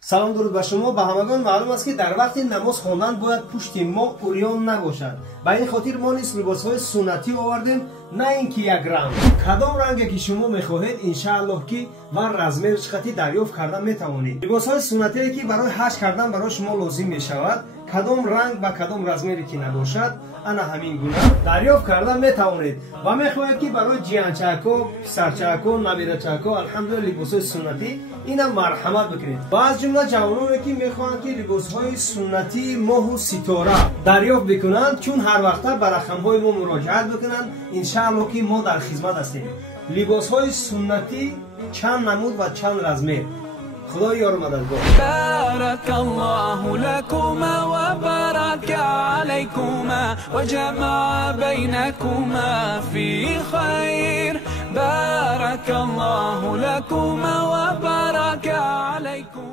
سلام درود بر شما. به همگان معلوم است که در وقت نماز خواندن باید پشت ما عریان نباشد. به این خاطر ما نیز لباس‌های سنتی آوردیم، نه اینکه یک رنگ. کدام رنگی که شما می‌خواهید ان شاء الله که و رزمش خطی دریافت کردن می‌توانید. لباس‌های سنتی که برای حج کردن برای شما لازم می‌شود، کدام رنگ و کدام رزمی که نباشد انا همین گونه دریافت کردن می‌توانید. و می‌خواهید که برای جیانچاکو، پسرچاکو، نبیرچاکو الحمدلله لباس‌های سنتی اینا مرحمت بکنید. و از جمله جوانانی که می‌خواهند که لباس‌های سنتی ماه و ستاره دریافت بکنند، چون هر وقت به رقم‌های ما مراجعت بکنند، ان شاء الله که ما در خدمت هستیم. لباس‌های سنتی چند نمود و چند رزمه. خدا یار مددگار. بارك الله لكما وبارك عليكما وجمع بينكما في خير. بارك الله لكما وبارك عليكما.